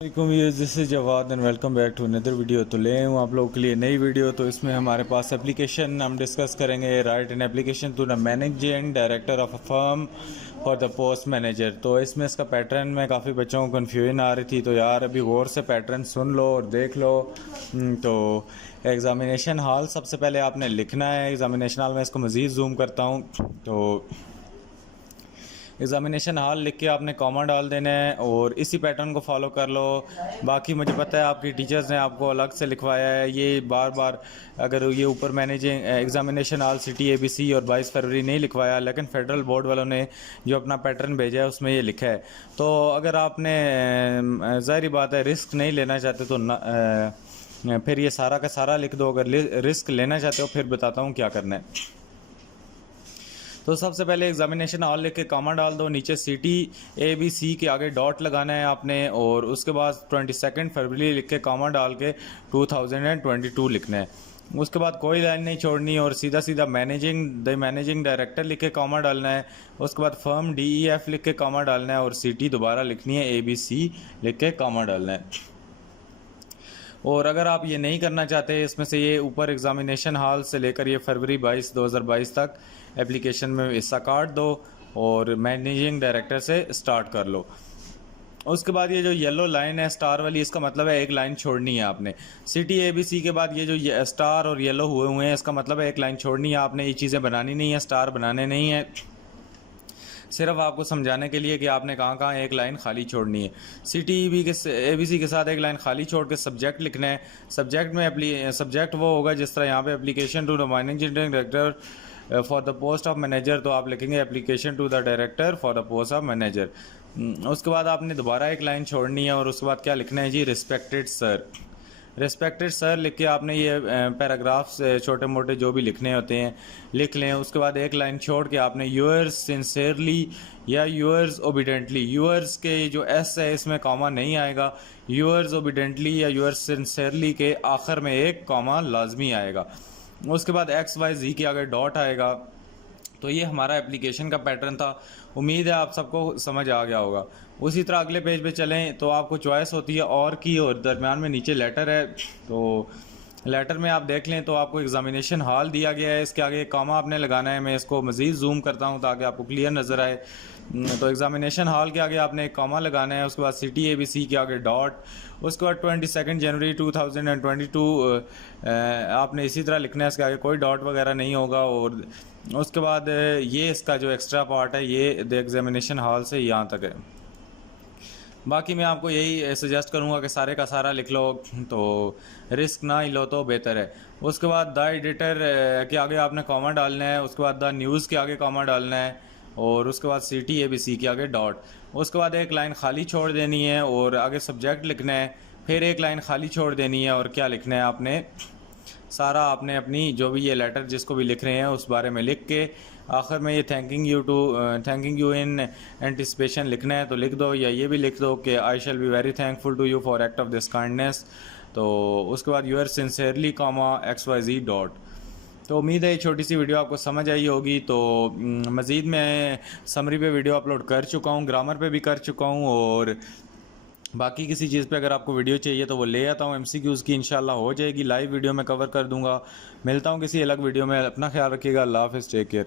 This is Jawad and welcome back to another video. तो ले हूँ आप लोगों के लिए नई वीडियो। तो इसमें हमारे पास एप्लीकेशन हम डिस्कस करेंगे, write an application to the managing director of a firm for the post manager. तो इसमें इसका पैटर्न में काफ़ी बच्चों को कन्फ्यूजन आ रही थी, तो यार अभी गौर से पैटर्न सुन लो और देख लो। तो एग्ज़ामिनेशन हॉल सबसे पहले आपने लिखना है। एग्ज़ामिनेशन हॉल में इसको मज़ीद जूम करता हूँ। तो एग्ज़ामिनेशन हॉल लिख के आपने कॉमा डाल देना है और इसी पैटर्न को फॉलो कर लो। बाकी मुझे पता है आपकी टीचर्स ने आपको अलग से लिखवाया है, ये बार बार अगर ये ऊपर managing examination hall city ABC और 22 फरवरी नहीं लिखवाया, लेकिन फेडरल बोर्ड वालों ने जो अपना पैटर्न भेजा है उसमें ये लिखा है। तो अगर आपने ज़ाहिर बात है रिस्क नहीं लेना चाहते तो फिर ये सारा का सारा लिख दो। अगर रिस्क लेना चाहते हो फिर बताता हूँ क्या करना है। तो सबसे पहले एग्जामिनेशन हॉल लिख के कॉमा डाल दो, नीचे सिटी ABC के आगे डॉट लगाना है आपने, और उसके बाद 22 फरवरी लिख के कॉमा डाल के 2022 लिखना है। उसके बाद कोई लाइन नहीं छोड़नी और सीधा सीधा मैनेजिंग डायरेक्टर लिख के कॉमा डालना है। उसके बाद फर्म DEF लिख के कॉमा डालना है और सिटी दोबारा लिखनी है, ABC लिख के कॉमा डालना है। और अगर आप ये नहीं करना चाहते, इसमें से ये ऊपर एग्ज़ामिनेशन हॉल से लेकर ये फरवरी 2022 तक एप्लीकेशन में हिस्सा काट दो और मैनेजिंग डायरेक्टर से स्टार्ट कर लो। उसके बाद ये जो येलो लाइन है स्टार वाली, इसका मतलब है एक लाइन छोड़नी है आपने। सिटी ABC के बाद ये जो स्टार और येलो हुए हैं, इसका मतलब है एक लाइन छोड़नी है आपने। ये चीज़ें बनानी नहीं है, स्टार बनाने नहीं है, सिर्फ आपको समझाने के लिए कि आपने कहाँ कहाँ एक लाइन खाली छोड़नी है। सिटी ABC के साथ एक लाइन खाली छोड़ के सब्जेक्ट लिखना है। सब्जेक्ट वो होगा जिस तरह यहाँ पे application to the managing director for the post of manager, तो आप लिखेंगे application to the director for the post of manager. उसके बाद आपने दोबारा एक लाइन छोड़नी है और उसके बाद क्या लिखना है जी, रिस्पेक्टेड सर लिख के आपने ये पैराग्राफ्स छोटे मोटे जो भी लिखने होते हैं लिख लें। उसके बाद एक लाइन छोड़ के आपने यूअर्स सिंसेरली या यूअर्स ओबिडेंटली, यूअर्स के जो S है इसमें कॉमा नहीं आएगा, यूअर्स ओबिडेंटली या यूअर्स सिंसेरली के आखिर में एक कॉमा लाजमी आएगा। उसके बाद XYZ के आगे डॉट आएगा। तो ये हमारा एप्लीकेशन का पैटर्न था। उम्मीद है आप सबको समझ आ गया होगा। उसी तरह अगले पेज पे चलें तो आपको चॉइस होती है और की, और दरमियान में नीचे लेटर है। तो लेटर में आप देख लें तो आपको एग्ज़ामिनेशन हॉल दिया गया है, इसके आगे कॉमा आपने लगाना है। मैं इसको मज़ीद जूम करता हूँ ताकि आपको क्लियर नज़र आए। तो एग्ज़ामिनेशन हॉल के आगे आपने एक कॉमा लगाना है। उसके बाद सिटी ABC के आगे डॉट। उसके बाद 22 जनवरी 2022 आपने इसी तरह लिखना है, इसके आगे कोई डॉट वगैरह नहीं होगा। और उसके बाद ये इसका जो एक्स्ट्रा पार्ट है ये द एग्ज़ामिनेशन हॉल से यहाँ तक है। बाकी मैं आपको यही सजेस्ट करूँगा कि सारे का सारा लिख लो, तो रिस्क ना ही लो तो बेहतर है। उसके बाद द एडिटर के आगे आपने कॉमा डालना है। उसके बाद द न्यूज़ के आगे कॉमा डालना है और उसके बाद सिटी ABC के आगे डॉट। उसके बाद एक लाइन खाली छोड़ देनी है और आगे सब्जेक्ट लिखना है। फिर एक लाइन खाली छोड़ देनी है और क्या लिखना है आपने, सारा आपने अपनी जो भी ये लेटर जिसको भी लिख रहे हैं उस बारे में लिख के आखिर में ये थैंकिंग यू इन एंटिसिपेशन लिखना है तो लिख दो, या ये भी लिख दो कि I shall be very thankful to you for act of this kindness. तो उसके बाद your sincerely comma XYZ dot. तो उम्मीद है ये छोटी सी वीडियो आपको समझ आई होगी। तो मज़ीद मैं समरी पे वीडियो अपलोड कर चुका हूँ, ग्रामर पे भी कर चुका हूँ, और बाकी किसी चीज़ पे अगर आपको वीडियो चाहिए तो वो ले आता हूँ। MCQs की इंशाल्लाह हो जाएगी, लाइव वीडियो में कवर कर दूंगा। मिलता हूँ किसी अलग वीडियो में। अपना ख्याल रखिएगा। अल्लाह हाफ़िज़, टेक केयर।